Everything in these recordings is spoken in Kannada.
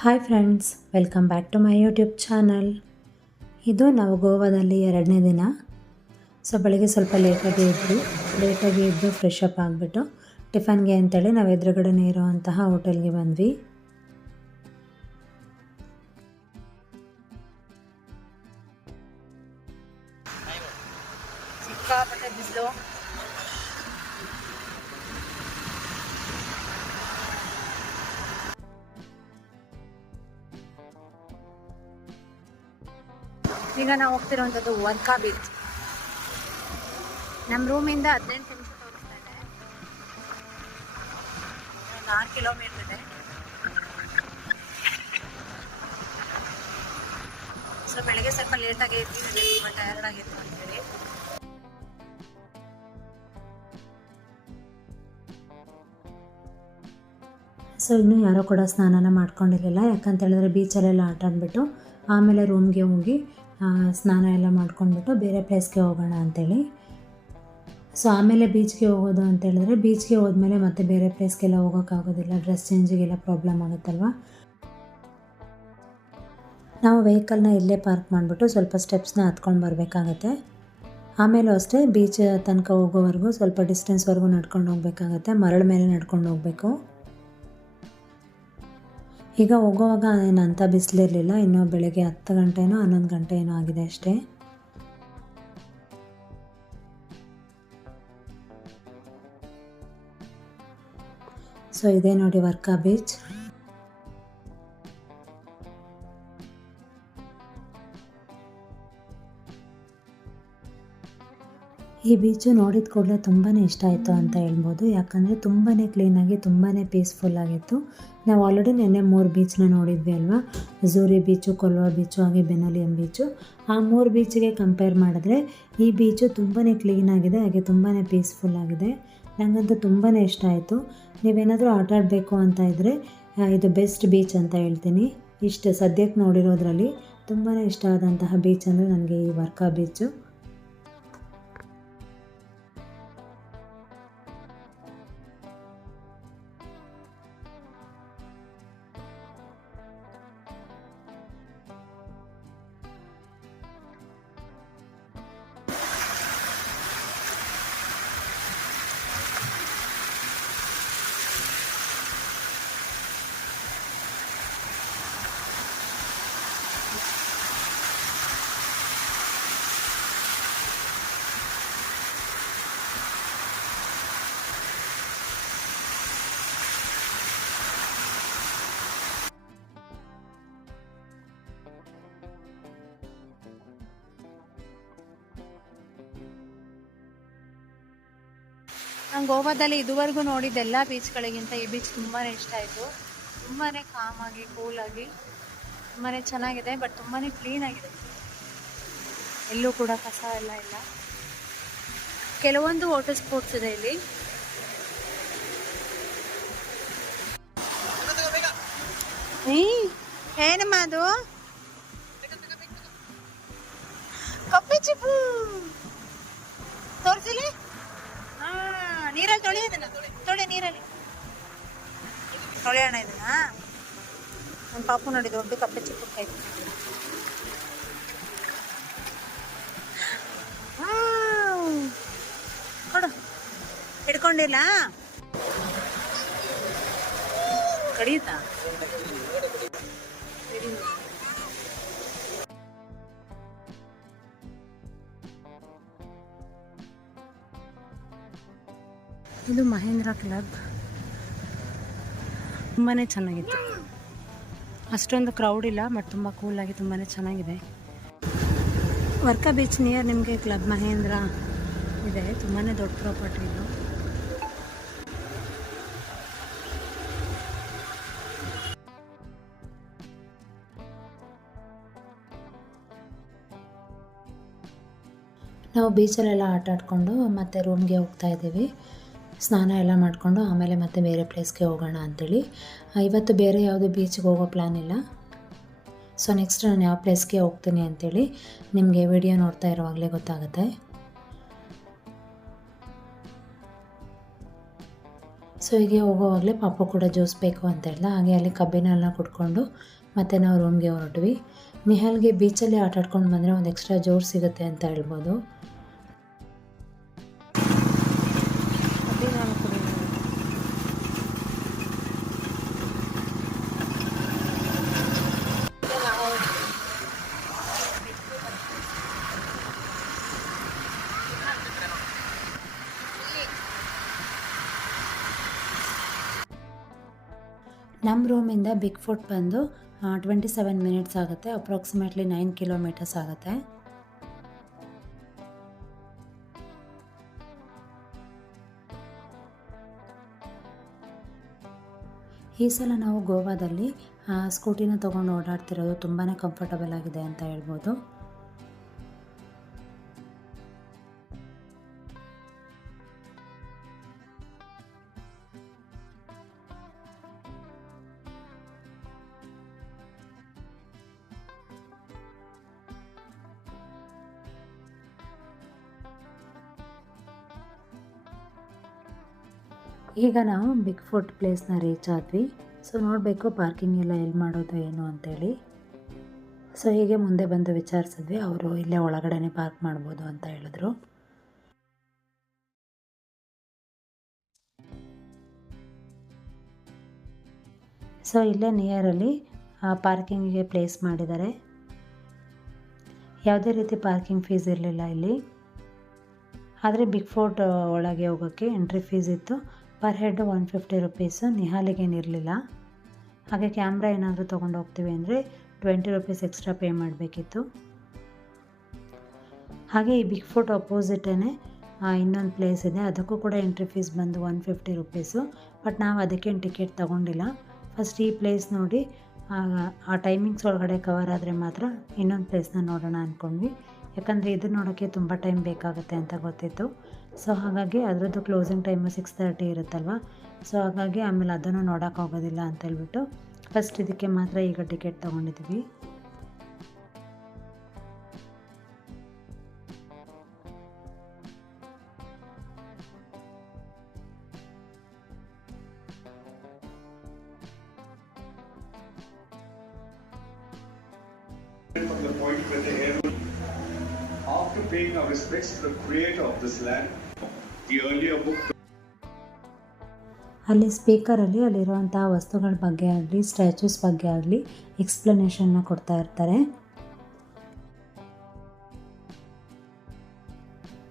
Hi friends, welcome back to my YouTube channel. ಇದು ನಾವು ಗೋವಾದಲ್ಲಿ 2ನೇ ದಿನ. ಬೆಳಗ್ಗೆ ಸ್ವಲ್ಪ ಲೇಟಾಗಿ ಎದ್ದು ಫ್ರೆಶ್ ಅಪ್ ಆಗಿಬಿಟ್ಟು ಟಿಫನ್ಗೆ ಅಂತೇಳಿ ನಾವು ಎದುರುಗಡೆನೇ ಇರುವಂತಹ ಹೋಟೆಲ್ಗೆ ಬಂದ್ವಿ. ಸಿಕ್ಕಾಪಟ್ಟೆ ಬಿಸಿಲು. ಈಗ ನಾವು ಹೋಗ್ತಿರುವಂಥದ್ದು ವರ್ಕಾ ಬೀಚ್. ನಮ್ಮ ರೂಮಿಂದ 18 ನಿಮಿಷ ತೋರಿಸ್ತಾ ಇದೆ. 6 ಕಿಲೋಮೀಟರ್ ಇದೆ. ಬೆಳಗ್ಗೆ ಸ್ವಲ್ಪ ಲೇಟಾಗಿ ಎದ್ದಿದ್ವಿ, ತುಂಬ ಟಯರ್ಡ್ ಆಗಿತ್ತು ಅಂತೇಳಿ. ಇನ್ನೂ ಯಾರೋ ಕೂಡ ಸ್ನಾನನ ಮಾಡ್ಕೊಂಡಿರಲಿಲ್ಲ. ಯಾಕಂತೇಳಿದ್ರೆ ಬೀಚಲ್ಲೆಲ್ಲ ಆಟ ಆಡ್ಬಿಟ್ಟು ಆಮೇಲೆ ರೂಮ್ಗೆ ಹೋಗಿ ಸ್ನಾನ ಎಲ್ಲ ಮಾಡ್ಕೊಂಡ್ಬಿಟ್ಟು ಬೇರೆ ಪ್ಲೇಸ್ಗೆ ಹೋಗೋಣ ಅಂಥೇಳಿ. ಆಮೇಲೆ ಬೀಚ್ಗೆ ಹೋಗೋದು ಅಂತೇಳಿದ್ರೆ ಬೀಚ್ಗೆ ಹೋದ್ಮೇಲೆ ಮತ್ತೆ ಬೇರೆ ಪ್ಲೇಸ್ಗೆಲ್ಲ ಹೋಗೋಕ್ಕಾಗೋದಿಲ್ಲ, ಡ್ರೆಸ್ ಚೇಂಜಿಗೆಲ್ಲ ಪ್ರಾಬ್ಲಮ್ ಆಗುತ್ತಲ್ವ. ನಾವು ವೆಹಿಕಲ್ನ ಇಲ್ಲೇ ಪಾರ್ಕ್ ಮಾಡಿಬಿಟ್ಟು ಸ್ವಲ್ಪ ಸ್ಟೆಪ್ಸ್ನ ಹತ್ಕೊಂಡು ಬರಬೇಕಾಗತ್ತೆ. ಆಮೇಲೂ ಅಷ್ಟೇ ಬೀಚ್ ತನಕ ಹೋಗೋವರೆಗೂ ಸ್ವಲ್ಪ ಡಿಸ್ಟೆನ್ಸ್ವರೆಗೂ ನಡ್ಕೊಂಡು ಹೋಗಬೇಕಾಗತ್ತೆ. ಮರಳ ಮೇಲೆ ನಡ್ಕೊಂಡು ಹೋಗಬೇಕು. ಈಗ ಹೋಗೋವಾಗ ಏನು ಅಂಥ ಬಿಸಿಲಿರಲಿಲ್ಲ. ಇನ್ನೂ ಬೆಳಗ್ಗೆ 10 ಗಂಟೆನೋ 11 ಗಂಟೆ ಏನೋ ಆಗಿದೆ ಅಷ್ಟೇ. ಇದೇ ನೋಡಿ ವರ್ಕಾ ಬೀಚ್. ಈ ಬೀಚು ನೋಡಿದ ಕೂಡಲೇ ತುಂಬಾ ಇಷ್ಟ ಆಯಿತು ಅಂತ ಹೇಳ್ಬೋದು. ಯಾಕಂದರೆ ತುಂಬಾ ಕ್ಲೀನಾಗಿ ತುಂಬಾ ಪೀಸ್ಫುಲ್ಲಾಗಿತ್ತು. ನಾವು ಆಲ್ರೆಡಿ ನೆನ್ನೆ 3 ಬೀಚನ್ನ ನೋಡಿದ್ವಿ ಅಲ್ವಾ, ಝೂರಿ ಬೀಚು, ಕೊಲ್ವಾ ಬೀಚು ಹಾಗೆ ಬೆನೋಲಿಯಂ ಬೀಚು. ಆ 3 ಬೀಚಿಗೆ ಕಂಪೇರ್ ಮಾಡಿದ್ರೆ ಈ ಬೀಚು ತುಂಬಾ ಕ್ಲೀನಾಗಿದೆ ಹಾಗೆ ತುಂಬಾ ಪೀಸ್ಫುಲ್ಲಾಗಿದೆ. ನನಗಂತೂ ತುಂಬಾ ಇಷ್ಟ ಆಯಿತು. ನೀವೇನಾದರೂ ಆಟ ಆಡಬೇಕು ಅಂತ ಇದ್ದರೆ ಇದು ಬೆಸ್ಟ್ ಬೀಚ್ ಅಂತ ಹೇಳ್ತೀನಿ. ಇಷ್ಟು ಸದ್ಯಕ್ಕೆ ನೋಡಿರೋದ್ರಲ್ಲಿ ತುಂಬಾ ಇಷ್ಟ ಆದಂತಹ ಬೀಚ್ ಅಂದರೆ ನನಗೆ ಈ ವರ್ಕಾ ಬೀಚು. ನಂಗೆ ಗೋವಾದಲ್ಲಿ ಇದುವರೆಗೂ ನೋಡಿದ ಎಲ್ಲ ಬೀಚ್ಗಳಿಗಿಂತ ಈ ಬೀಚ್ ತುಂಬಾ ಇಷ್ಟ ಆಯಿತು. ತುಂಬಾ ಕಾಮಾಗಿ ಕೂಲಾಗಿ ತುಂಬಾ ಚೆನ್ನಾಗಿದೆ. ಬಟ್ ತುಂಬಾ ಕ್ಲೀನಾಗಿದೆ, ಎಲ್ಲೂ ಕೂಡ ಕಸ ಎಲ್ಲ ಇಲ್ಲ. ಕೆಲವೊಂದು ವಾಟರ್ ಸ್ಪೋರ್ಟ್ಸ್ ಇದೆ ಇಲ್ಲಿ. ಏನಮ್ಮ ಅದು ಕಪ್ಪೆ ಚಿಪ್ಪು ತೋರಿಸಲಿ. ನೀರಲ್ಲಿ ತೊಳೆಯೋದನ್ನ ತೊಳೆ, ನೀರಲ್ಲಿ ತೊಳೆಯೋಣ ಇದನ್ನ. ನನ್ನ ಪಾಪು ನೋಡಿ ದೊಡ್ಡ ಕಪ್ಪೆ ಚಿಪ್ಪು ಕೈ ಕೊಡು, ಹಿಡ್ಕೊಂಡಿಲ್ಲ ಕಡಿಯುತ್ತಾ. ಇದು ಮಹೇಂದ್ರ ಕ್ಲಬ್. ತುಂಬಾ ಚೆನ್ನಾಗಿತ್ತು. ಅಷ್ಟೊಂದು ಕ್ರೌಡ್ ಇಲ್ಲ, ಬಟ್ ತುಂಬ ಕೂಲಾಗಿ ತುಂಬಾ ಚೆನ್ನಾಗಿದೆ. ವರ್ಕಾ ಬೀಚ್ ನಿಯರ್ ನಿಮಗೆ ಕ್ಲಬ್ ಮಹೇಂದ್ರ ಇದೆ. ತುಂಬಾ ದೊಡ್ಡ ಪ್ರಾಪರ್ಟಿ ಇದು. ನಾವು ಬೀಚಲ್ಲೆಲ್ಲ ಆಟ ಆಡಿಕೊಂಡು ಮತ್ತೆ ರೂಮ್ಗೆ ಹೋಗ್ತಾ ಇದ್ದೀವಿ. ಸ್ನಾನ ಎಲ್ಲ ಮಾಡಿಕೊಂಡು ಆಮೇಲೆ ಮತ್ತೆ ಬೇರೆ ಪ್ಲೇಸ್ಗೆ ಹೋಗೋಣ ಅಂಥೇಳಿ. ಇವತ್ತು ಬೇರೆ ಯಾವುದೂ ಬೀಚ್ಗೆ ಹೋಗೋ ಪ್ಲ್ಯಾನ್ ಇಲ್ಲ. ನೆಕ್ಸ್ಟ್ ನಾನು ಯಾವ ಪ್ಲೇಸ್ಗೆ ಹೋಗ್ತೀನಿ ಅಂಥೇಳಿ ನಿಮಗೆ ವಿಡಿಯೋ ನೋಡ್ತಾ ಇರುವಾಗಲೇ ಗೊತ್ತಾಗುತ್ತೆ. ಸೊ ಹೀಗೆ ಹೋಗೋವಾಗಲೇ ಪಾಪು ಕೂಡ ಜ್ಯೂಸ್ ಬೇಕು ಅಂತ ಹೇಳ್ದ. ಹಾಗೆ ಅಲ್ಲಿ ಕಬ್ಬಿನೆಲ್ಲ ಕುಡ್ಕೊಂಡು ಮತ್ತು ನಾವು ರೂಮ್ಗೆ ಹೊರಟ್ವಿ. ನಿಹಾಲ್ಗೆ ಬೀಚಲ್ಲಿ ಆಟ ಆಡ್ಕೊಂಡು ಬಂದರೆ ಒಂದು ಎಕ್ಸ್ಟ್ರಾ ಜೋರು ಸಿಗುತ್ತೆ ಅಂತ ಹೇಳ್ಬೋದು. ನಮ್ಮ ರೂಮಿಂದ ಬಿಗ್ ಫುಟ್ ಬಂದು 27 ಮಿನಿಟ್ಸ್ ಆಗುತ್ತೆ. ಅಪ್ರಾಕ್ಸಿಮೇಟ್ಲಿ 9 ಕಿಲೋಮೀಟರ್ಸ್ ಆಗುತ್ತೆ. ಈ ಸಲ ನಾವು ಗೋವಾದಲ್ಲಿ ಸ್ಕೂಟಿನ ತೊಗೊಂಡು ಓಡಾಡ್ತಿರೋದು ತುಂಬಾ ಕಂಫರ್ಟಬಲ್ ಆಗಿದೆ ಅಂತ ಹೇಳ್ಬೋದು. ಈಗ ನಾವು ಬಿಗ್ ಫುಟ್ ಪ್ಲೇಸ್ನ ರೀಚ್ ಆದ್ವಿ. ಸೊ ನೋಡಬೇಕು ಪಾರ್ಕಿಂಗ್ ಎಲ್ಲ ಎಲ್ಲಿ ಮಾಡೋದು ಏನು ಅಂತೇಳಿ. ಸೊ ಹೀಗೆ ಮುಂದೆ ಬಂದು ವಿಚಾರಿಸಿದ್ವಿ. ಅವರು ಇಲ್ಲೇ ಒಳಗಡೆನೇ ಪಾರ್ಕ್ ಮಾಡ್ಬೋದು ಅಂತ ಹೇಳಿದ್ರು. ಸೊ ಇಲ್ಲೇ ನಿಯರಲ್ಲಿ ಪಾರ್ಕಿಂಗಿಗೆ ಪ್ಲೇಸ್ ಮಾಡಿದ್ದಾರೆ. ಯಾವುದೇ ರೀತಿ ಪಾರ್ಕಿಂಗ್ ಫೀಸ್ ಇರಲಿಲ್ಲ ಇಲ್ಲಿ. ಆದರೆ ಬಿಗ್ ಫೋರ್ಟ್ ಒಳಗೆ ಹೋಗೋಕ್ಕೆ ಎಂಟ್ರಿ ಫೀಸ್ ಇತ್ತು. Per head 150 rupees. ನಿಹಾಲಿಗೇನಿರಲಿಲ್ಲ. ಹಾಗೆ ಕ್ಯಾಮ್ರಾ ಏನಾದರೂ ತೊಗೊಂಡು ಹೋಗ್ತೀವಿ ಅಂದರೆ 20 ರುಪೀಸ್ ಎಕ್ಸ್ಟ್ರಾ ಪೇ ಮಾಡಬೇಕಿತ್ತು. ಹಾಗೆ ಈ ಬಿಗ್ ಫೋರ್ಟ್ ಅಪೋಸಿಟೇ ಇನ್ನೊಂದು ಪ್ಲೇಸ್ ಇದೆ. ಅದಕ್ಕೂ ಕೂಡ ಎಂಟ್ರಿ ಫೀಸ್ ಬಂದು 150 ರುಪೀಸು. ಬಟ್ ನಾವು ಅದಕ್ಕೇನು ಟಿಕೆಟ್ ತೊಗೊಂಡಿಲ್ಲ. ಫಸ್ಟ್ ಈ ಪ್ಲೇಸ್ ನೋಡಿ ಆ ಟೈಮಿಂಗ್ಸ್ ಒಳಗಡೆ ಕವರ್ ಆದರೆ ಮಾತ್ರ ಇನ್ನೊಂದು ಪ್ಲೇಸ್ನ ನೋಡೋಣ ಅಂದ್ಕೊಂಡ್ವಿ. ಯಾಕಂದರೆ ಇದು ನೋಡೋಕ್ಕೆ ತುಂಬ ಟೈಮ್ ಬೇಕಾಗುತ್ತೆ ಅಂತ ಗೊತ್ತಿತ್ತು. ಸೊ ಹಾಗಾಗಿ ಅದರದ್ದು ಕ್ಲೋಸಿಂಗ್ ಟೈಮು 6:30 ಇರುತ್ತಲ್ವ. ಸೊ ಹಾಗಾಗಿ ಆಮೇಲೆ ಅದನ್ನು ನೋಡೋಕ್ಕಾಗೋದಿಲ್ಲ ಅಂತೇಳ್ಬಿಟ್ಟು ಫಸ್ಟ್ ಇದಕ್ಕೆ ಮಾತ್ರ ಈಗ ticket ತೊಗೊಂಡಿದ್ವಿ. From the point where the air, after paying our respects to the creator of this land, the earlier book. ಅಲ್ಲಿ ಸ್ಪೀಕರಲ್ಲಿ ಅಲ್ಲಿರುವಂತಹ ವಸ್ತುಗಳ ಬಗ್ಗೆ ಆಗಲಿ ಸ್ಟ್ಯಾಚ್ಯೂಸ್ ಬಗ್ಗೆ ಆಗಲಿ ಎಕ್ಸ್ಪ್ಲನೇಷನ್ನ ಕೊಡ್ತಾ ಇರ್ತಾರೆ.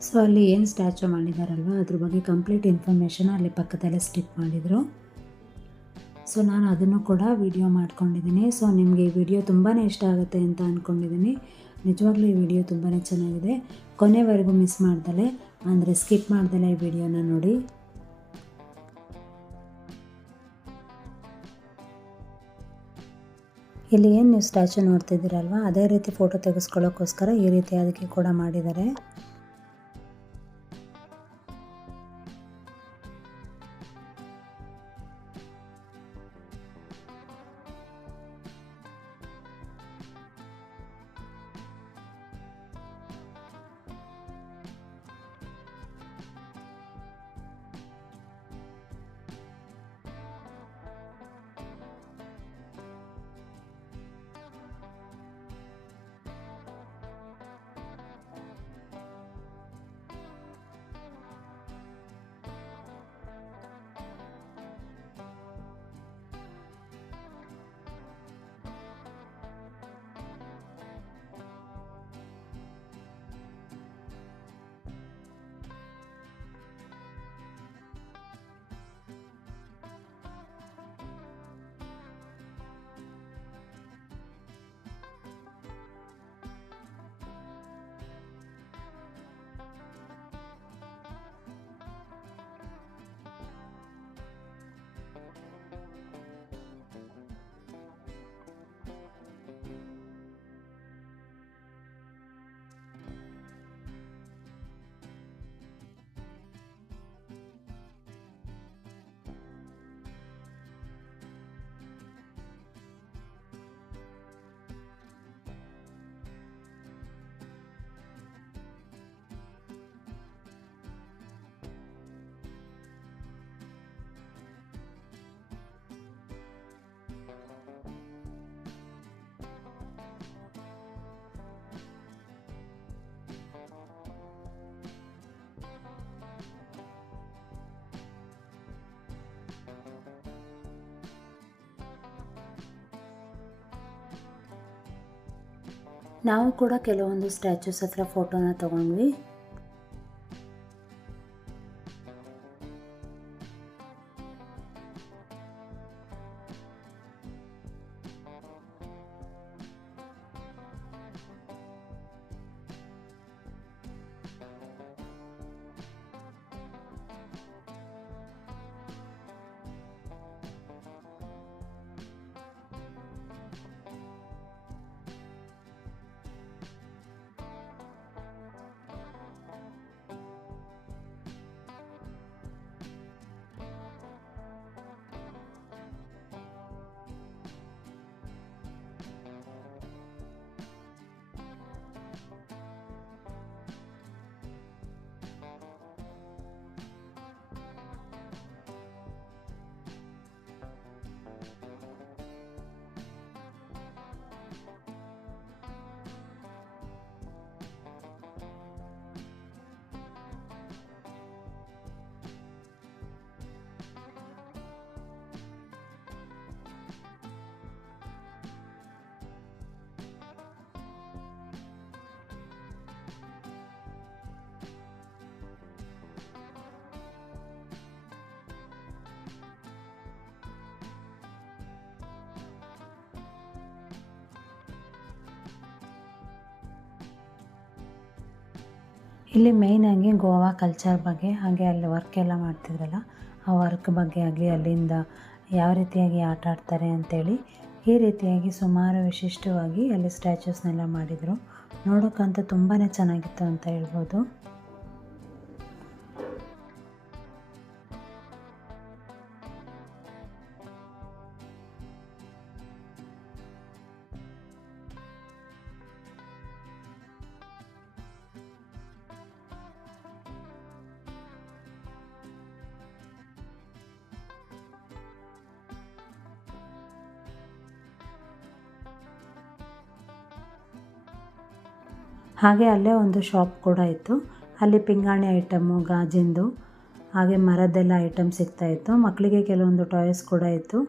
ಸೊ ಅಲ್ಲಿ ಏನು ಸ್ಟ್ಯಾಚ್ಯೂ ಮಾಡಿದಾರಲ್ವ ಅದ್ರ ಬಗ್ಗೆ ಕಂಪ್ಲೀಟ್ ಇನ್ಫಾರ್ಮೇಷನ್ ಅಲ್ಲಿ ಪಕ್ಕದಲ್ಲೇ ಸ್ಟಿಕ್ ಮಾಡಿದರು. ಸೊ ನಾನು ಅದನ್ನು ಕೂಡ ವಿಡಿಯೋ ಮಾಡ್ಕೊಂಡಿದ್ದೀನಿ. ಸೊ ನಿಮಗೆ ಈ ವಿಡಿಯೋ ತುಂಬಾ ಇಷ್ಟ ಆಗುತ್ತೆ ಅಂತ ಅಂದ್ಕೊಂಡಿದ್ದೀನಿ. ನಿಜವಾಗ್ಲೂ ಈ ವಿಡಿಯೋ ತುಂಬಾ ಚೆನ್ನಾಗಿದೆ. ಕೊನೆವರೆಗೂ ಮಿಸ್ ಮಾಡ್ದಲೆ ಅಂದರೆ ಸ್ಕಿಪ್ ಮಾಡ್ದಲೆ ಈ ವಿಡಿಯೋನ ನೋಡಿ. ಇಲ್ಲಿ ಏನು ನೀವು ಸ್ಟ್ಯಾಚ್ಯೂ ನೋಡ್ತಿದ್ದೀರಲ್ವ ಅದೇ ರೀತಿ ಫೋಟೋ ತೆಗೆಸ್ಕೊಳ್ಳೋಕ್ಕೋಸ್ಕರ ಈ ರೀತಿ ಅದಕ್ಕೆ ಕೂಡ ಮಾಡಿದ್ದಾರೆ. ನಾವು ಕೂಡ ಕೆಲವೊಂದು ಸ್ಟ್ಯಾಚ್ಯೂಸ್ ಹತ್ರ ಫೋಟೋನ ತೊಗೊಂಡ್ವಿ. ಇಲ್ಲಿ ಮೇಯ್ನಾಗಿ ಗೋವಾ ಕಲ್ಚರ್ ಬಗ್ಗೆ, ಹಾಗೆ ಅಲ್ಲಿ ವರ್ಕ್ ಎಲ್ಲ ಮಾಡ್ತಿದ್ರಲ್ಲ ಆ ವರ್ಕ್ ಬಗ್ಗೆ ಆಗಲಿ, ಅಲ್ಲಿಂದ ಯಾವ ರೀತಿಯಾಗಿ ಆಟ ಆಡ್ತಾರೆ ಅಂಥೇಳಿ ಈ ರೀತಿಯಾಗಿ ಸುಮಾರು ವಿಶಿಷ್ಟವಾಗಿ ಅಲ್ಲಿ ಸ್ಟ್ಯಾಚ್ಯೂಸ್ನೆಲ್ಲ ಮಾಡಿದರು. ನೋಡೋಕ್ಕಂತೂ ತುಂಬಾ ಚೆನ್ನಾಗಿತ್ತು ಅಂತ ಹೇಳ್ಬೋದು. ಹಾಗೆ ಅಲ್ಲೇ ಒಂದು ಶಾಪ್ ಕೂಡ ಇತ್ತು. ಅಲ್ಲಿ ಪಿಂಗಾಣಿ ಐಟಮ್ಮು, ಗಾಜಿಂದು, ಹಾಗೆ ಮರದ್ದೆಲ್ಲ ಐಟಮ್ ಸಿಗ್ತಾಯಿತ್ತು. ಮಕ್ಕಳಿಗೆ ಕೆಲವೊಂದು ಟಾಯ್ಸ್ ಕೂಡ ಇತ್ತು.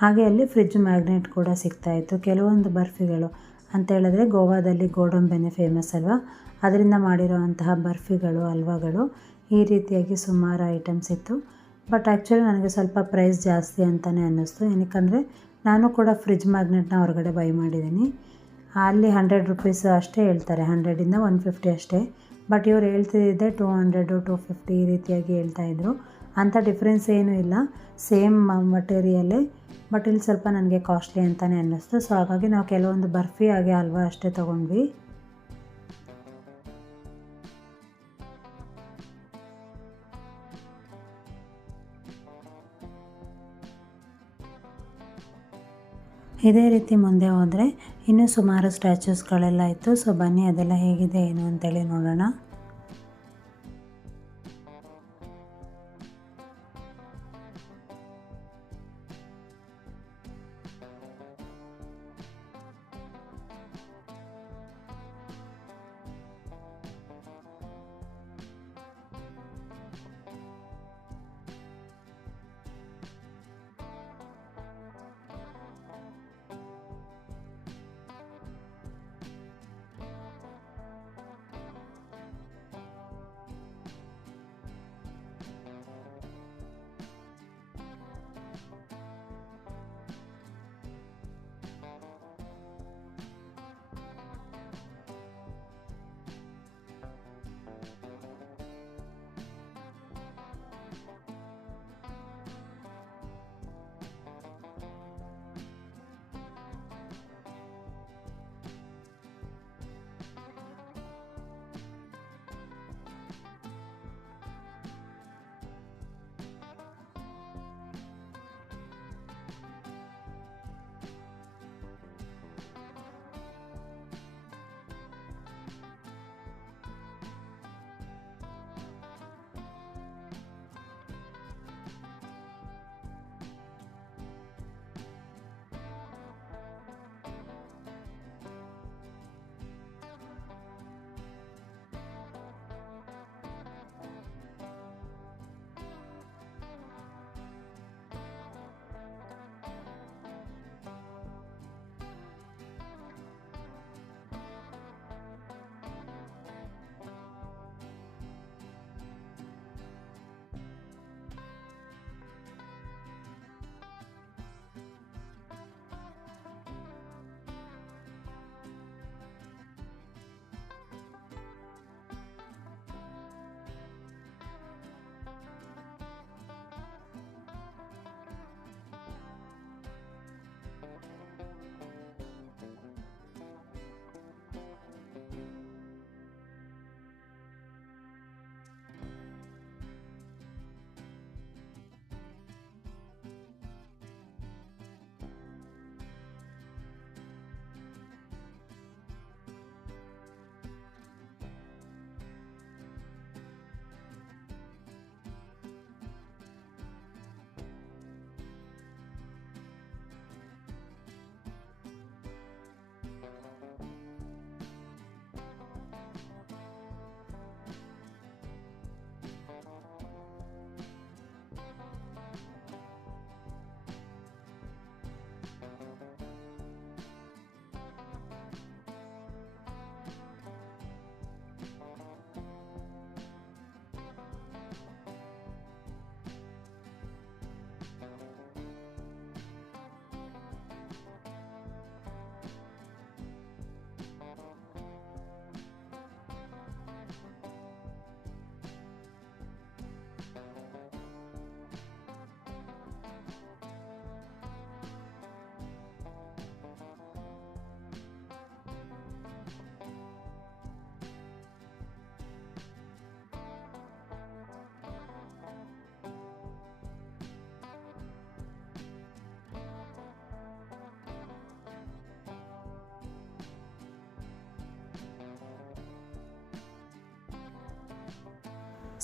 ಹಾಗೆ ಅಲ್ಲಿ ಫ್ರಿಡ್ಜ್ ಮ್ಯಾಗ್ನೆಟ್ ಕೂಡ ಸಿಗ್ತಾಯಿತ್ತು. ಕೆಲವೊಂದು ಬರ್ಫಿಗಳು ಅಂತ ಹೇಳಿದ್ರೆ ಗೋವಾದಲ್ಲಿ ಗೋಡಂಬಿನೇ ಫೇಮಸ್ ಅಲ್ವಾ, ಅದರಿಂದ ಮಾಡಿರೋವಂತಹ ಬರ್ಫಿಗಳು, ಹಲ್ವಾಗಳು, ಈ ರೀತಿಯಾಗಿ ಸುಮಾರು ಐಟಮ್ಸ್ ಇತ್ತು. ಬಟ್ ಆ್ಯಕ್ಚುಲಿ ನನಗೆ ಸ್ವಲ್ಪ ಪ್ರೈಸ್ ಜಾಸ್ತಿ ಅಂತಲೇ ಅನ್ನಿಸ್ತು. ಏನಕ್ಕಂದರೆ ನಾನು ಕೂಡ ಫ್ರಿಡ್ಜ್ ಮ್ಯಾಗ್ನೆಟ್ನ ಹೊರಗಡೆ ಬೈ ಮಾಡಿದ್ದೀನಿ. ಅಲ್ಲಿ 100 ರುಪೀಸ್ ಅಷ್ಟೇ ಹೇಳ್ತಾರೆ, 100ಇಂದ 150 ಅಷ್ಟೇ. ಬಟ್ ಇವ್ರು ಹೇಳ್ತಿದ್ದೆ 200, 250 ಈ ರೀತಿಯಾಗಿ ಹೇಳ್ತಾಯಿದ್ರು. ಅಂಥ ಡಿಫ್ರೆನ್ಸ್ ಏನೂ ಇಲ್ಲ, ಸೇಮ್ ಮಟೀರಿಯಲ್ಲೇ. ಬಟ್ ಇಲ್ಲಿ ಸ್ವಲ್ಪ ನನಗೆ ಕಾಸ್ಟ್ಲಿ ಅಂತಲೇ ಅನ್ನಿಸ್ತು. ಸೊ ಹಾಗಾಗಿ ನಾವು ಕೆಲವೊಂದು ಬರ್ಫಿ ಹಾಗೆ ಹಲ್ವಾ ಅಷ್ಟೇ ತೊಗೊಂಡ್ವಿ. ಇದೇ ರೀತಿ ಮುಂದೆ ಹೋದರೆ ಇನ್ನೂ ಸುಮಾರು ಸ್ಟ್ಯಾಚ್ಯೂಸ್ಗಳೆಲ್ಲ ಇತ್ತು. ಸೊ ಬನ್ನಿ ಅದೆಲ್ಲ ಹೇಗಿದೆ ಏನು ಅಂತೇಳಿ ನೋಡೋಣ.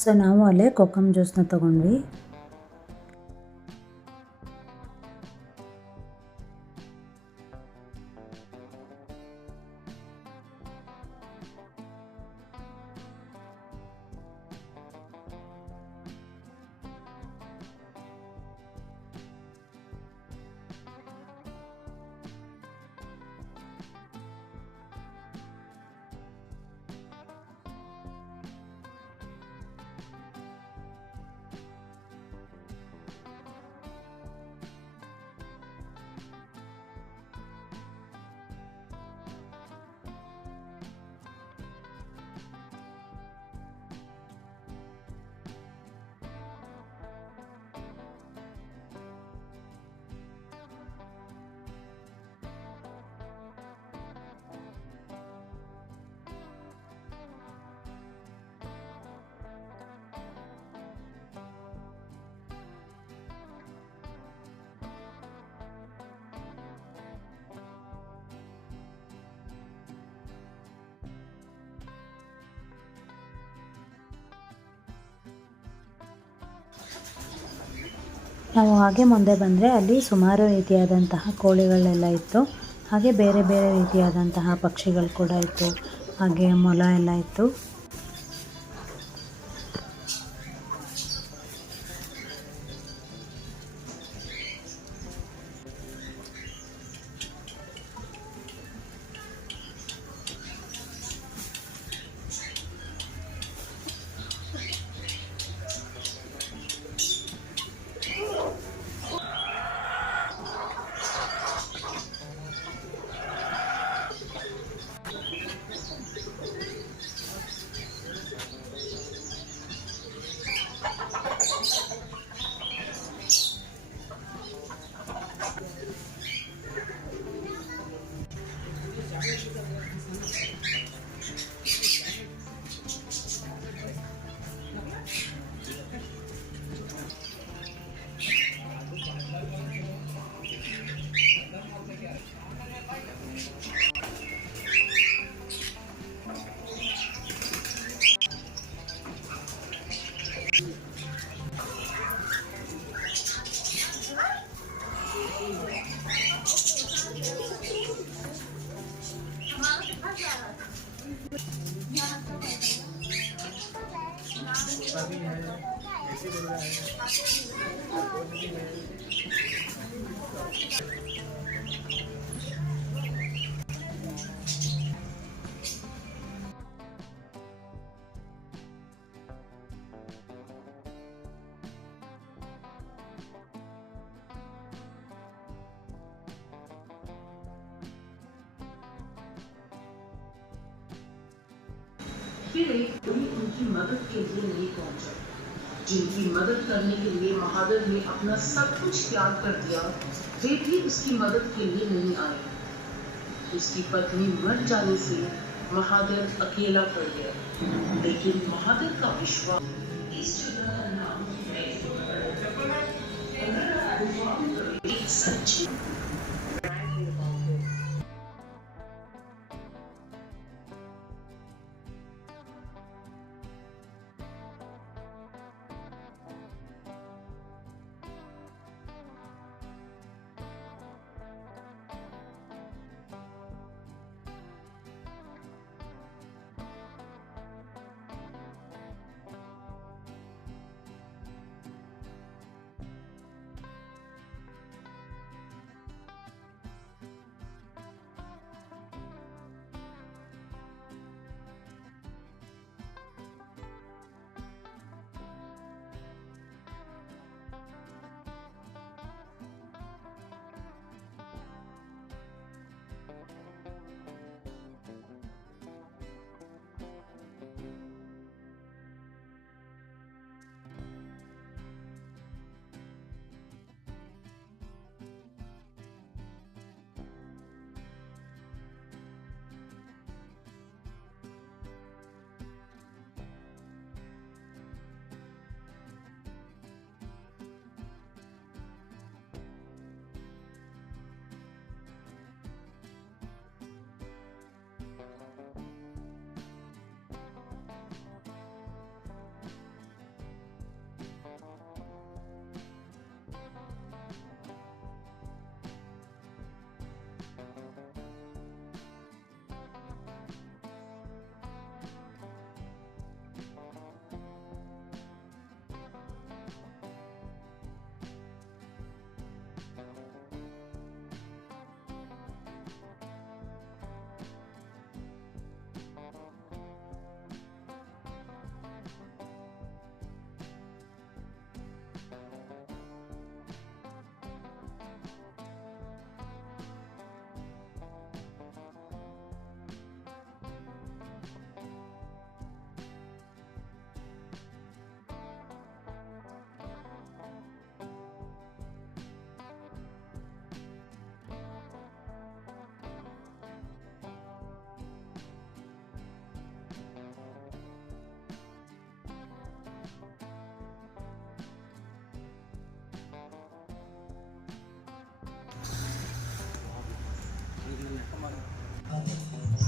ಸೊ ನಾವು ಅಲ್ಲೇ ಕೊಕಮ್ ಜ್ಯೂಸ್ನ ತೊಗೊಂಡ್ವಿ. ನಾವು ಹಾಗೆ ಮುಂದೆ ಬಂದರೆ ಅಲ್ಲಿ ಸುಮಾರು ರೀತಿಯಾದಂತಹ ಕೋಳಿಗಳೆಲ್ಲ ಇತ್ತು. ಹಾಗೆ ಬೇರೆ ಬೇರೆ ರೀತಿಯಾದಂತಹ ಪಕ್ಷಿಗಳು ಕೂಡ ಇತ್ತು. ಹಾಗೆ ಮೊಲ ಎಲ್ಲ ಇತ್ತು. फिर एक कोई उनकी मदद के लिए नहीं पहुंचा। जिनकी मदद करने के लिए महादेव ने अपना सब कुछ त्याग कर दिया, वे भी उसकी मदद के लिए नहीं आए। उसकी पत्नी मर जाने से महादेव अकेला पड़ गया, लेकिन महादेव का विश्वास इस जगह का नाम है एक सच्ची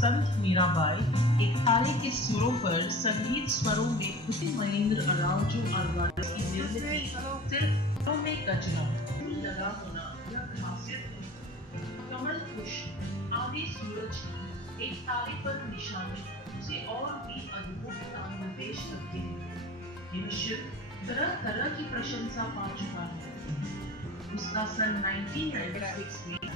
संत मीराबाई एक तारे के सुरों पर संगीत स्वरों में खुशी महेंद्र अराजू अरवाड़ा की निर्मित सिर्फ में गजना लगा होना या खासियत कमल पुष्प आदि सूरज की एक तारे पर निशानी उसे और भी अद्भुत निर्देश करते हैं। यह शिल्प तरह तरह की प्रशंसा पा चुका है। उसका सन 1996 में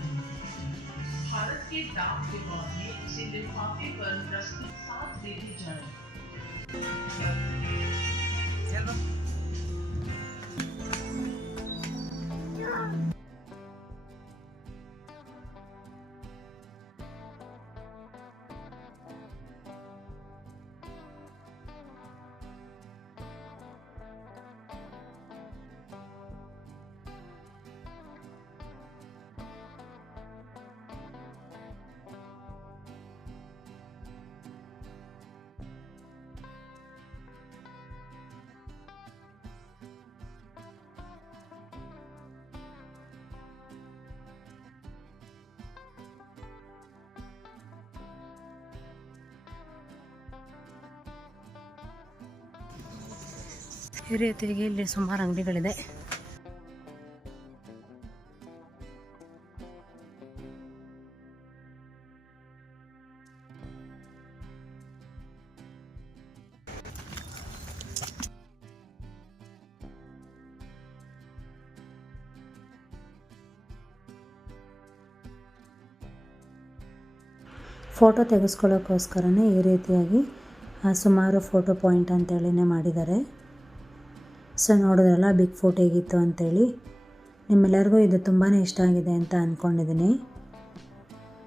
भारत के डाक विभाग ने उसे लिफाफे पर प्रस्तुत 7 दे जाए। ಈ ರೀತಿಯಾಗಿ ಇಲ್ಲಿ ಸುಮಾರು ಅಂಗಡಿಗಳಿದೆ. ಫೋಟೋ ತೆಗೆಸ್ಕೊಳ್ಳೋಕ್ಕೋಸ್ಕರನೇ ಈ ರೀತಿಯಾಗಿ ಸುಮಾರು ಫೋಟೋ ಪಾಯಿಂಟ್ ಅಂತೇಳಿನೇ ಮಾಡಿದ್ದಾರೆ. ಸೊ ನೋಡಿದ್ರಲ್ಲ ಬಿಗ್ ಫೋಟೋ ಹೇಗಿತ್ತು ಅಂತೇಳಿ. ನಿಮ್ಮೆಲ್ಲರಿಗೂ ಇದು ತುಂಬಾ ಇಷ್ಟ ಆಗಿದೆ ಅಂತ ಅಂದ್ಕೊಂಡಿದ್ದೀನಿ.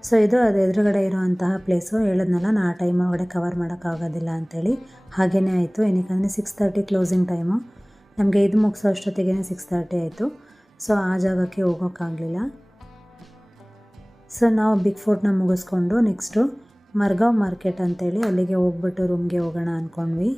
ಸೊ ಇದು ಅದು ಎದುರುಗಡೆ ಇರೋವಂತಹ ಪ್ಲೇಸು. ಹೇಳಿದ್ನಲ್ಲ ನಾ ಆ ಟೈಮ್ ಒಳಗಡೆ ಕವರ್ ಮಾಡೋಕ್ಕಾಗೋದಿಲ್ಲ ಅಂಥೇಳಿ. ಹಾಗೇ ಆಯಿತು. ಏನಕ್ಕಂದರೆ 6:30 ಕ್ಲೋಸಿಂಗ್ ಟೈಮು. ನಮಗೆ ಇದು ಮುಗಿಸೋ ಅಷ್ಟೊತ್ತಿಗೆ 6:30 ಆಯಿತು. ಸೊ ಆ ಜಾಗಕ್ಕೆ ಹೋಗೋಕ್ಕಾಗಲಿಲ್ಲ. ಸೊ ನಾವು ಬಿಗ್ ಫೋರ್ಟ್ನ ಮುಗಿಸ್ಕೊಂಡು ನೆಕ್ಸ್ಟು ಮರ್ಗಾವ್ ಮಾರ್ಕೆಟ್ ಅಂತೇಳಿ ಅಲ್ಲಿಗೆ ಹೋಗ್ಬಿಟ್ಟು ರೂಮ್ಗೆ ಹೋಗೋಣ ಅಂದ್ಕೊಂಡ್ವಿ.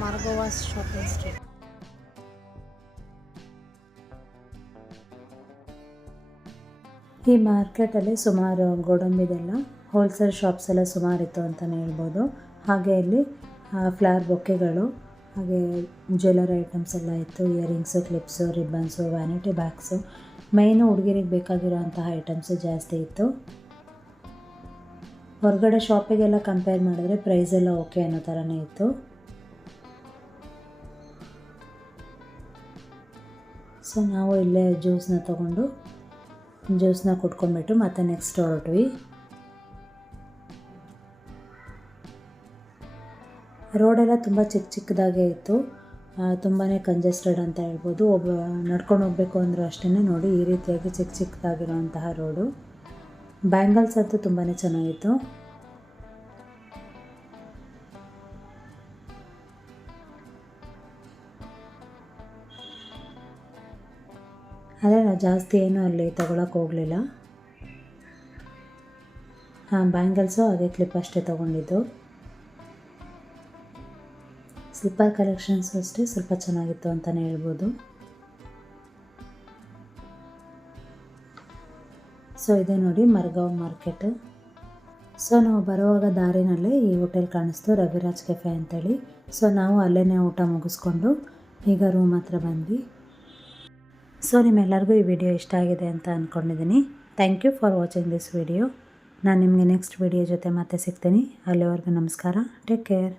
ಮಾರ್ಗೋವಾಸ್ ಶಾಪಿಂಗ್ ಸ್ಟ್ರೀಟ್. ಈ ಮಾರ್ಕೆಟಲ್ಲಿ ಸುಮಾರು ಗೋಡಂಬಿದೆಲ್ಲ ಹೋಲ್ಸೇಲ್ ಶಾಪ್ಸ್ ಎಲ್ಲ ಸುಮಾರಿತ್ತು ಅಂತಲೇ ಹೇಳ್ಬೋದು. ಹಾಗೆ ಇಲ್ಲಿ ಫ್ಲವರ್ ಬೊಕ್ಕೆಗಳು, ಹಾಗೆ ಜ್ಯುವೆಲರಿ ಐಟಮ್ಸ್ ಎಲ್ಲ ಇತ್ತು. ಇಯರಿಂಗ್ಸು, ಕ್ಲಿಪ್ಸು, ರಿಬ್ಬನ್ಸು, ವ್ಯಾನಿಟಿ ಬ್ಯಾಗ್ಸು, ಮೈನು ಹುಡುಗಿರಿಗೆ ಬೇಕಾಗಿರೋಂತಹ ಐಟಮ್ಸು ಜಾಸ್ತಿ ಇತ್ತು. ಹೊರಗಡೆ ಶಾಪಿಗೆಲ್ಲ ಕಂಪೇರ್ ಮಾಡಿದ್ರೆ ಪ್ರೈಸ್ ಎಲ್ಲ ಓಕೆ ಅನ್ನೋ ಥರನೇ ಇತ್ತು. ಸೊ ನಾವು ಇಲ್ಲೇ ಜ್ಯೂಸನ್ನ ತೊಗೊಂಡು ಜ್ಯೂಸನ್ನ ಕುಟ್ಕೊಂಡ್ಬಿಟ್ಟು ಮತ್ತೆ ನೆಕ್ಸ್ಟ್ ಹೊರಟ್ವಿ. ರೋಡೆಲ್ಲ ತುಂಬ ಚಿಕ್ಕದಾಗೇ ಇತ್ತು. ತುಂಬಾ ಕಂಜೆಸ್ಟೆಡ್ ಅಂತ ಹೇಳ್ಬೋದು. ನಡ್ಕೊಂಡು ಹೋಗಬೇಕು ಅಂದರೂ ಅಷ್ಟೇ ನೋಡಿ ಈ ರೀತಿಯಾಗಿ ಚಿಕ್ಕದಾಗಿರೋಂತಹ ರೋಡು. ಬ್ಯಾಂಗಲ್ಸ್ ಅಂತೂ ತುಂಬಾ ಚೆನ್ನಾಗಿತ್ತು. ಆದರೆ ನಾವು ಜಾಸ್ತಿ ಏನೂ ಅಲ್ಲಿ ತೊಗೊಳಕ್ಕೆ ಹೋಗಲಿಲ್ಲ. ಬ್ಯಾಂಗಲ್ಸು ಹಾಗೆ ಕ್ಲಿಪ್ ಅಷ್ಟೇ ತೊಗೊಂಡಿದ್ದು. ಸ್ಲಿಪ್ಪರ್ ಕಲೆಕ್ಷನ್ಸು ಅಷ್ಟೇ ಸ್ವಲ್ಪ ಚೆನ್ನಾಗಿತ್ತು ಅಂತಲೇ ಹೇಳ್ಬೋದು. ಸೊ ಇದೆ ನೋಡಿ ಮರ್ಗಾವ್ ಮಾರ್ಕೆಟು. ಸೊ ನಾವು ಬರುವಾಗ ದಾರಿನಲ್ಲೇ ಈ ಹೋಟೆಲ್ ಕಾಣಿಸ್ತು, ರವಿರಾಜ್ ಕೆಫೆ ಅಂತೇಳಿ. ಸೊ ನಾವು ಅಲ್ಲೇ ಊಟ ಮುಗಿಸ್ಕೊಂಡು ಈಗ ರೂಮ್ ಹತ್ರ ಬಂದ್ವಿ. ಸೊ ನಿಮ್ಮೆಲ್ಲರಿಗೂ ಈ ವಿಡಿಯೋ ಇಷ್ಟ ಆಗಿದೆ ಅಂತ ಅಂದ್ಕೊಂಡಿದ್ದೀನಿ. Thank you for watching this video. ನಾನು ನಿಮಗೆ ನೆಕ್ಸ್ಟ್ ವಿಡಿಯೋ ಜೊತೆ ಮತ್ತೆ ಸಿಗ್ತೀನಿ. ಅಲ್ಲಿವರೆಗೂ ನಮಸ್ಕಾರ. Take care.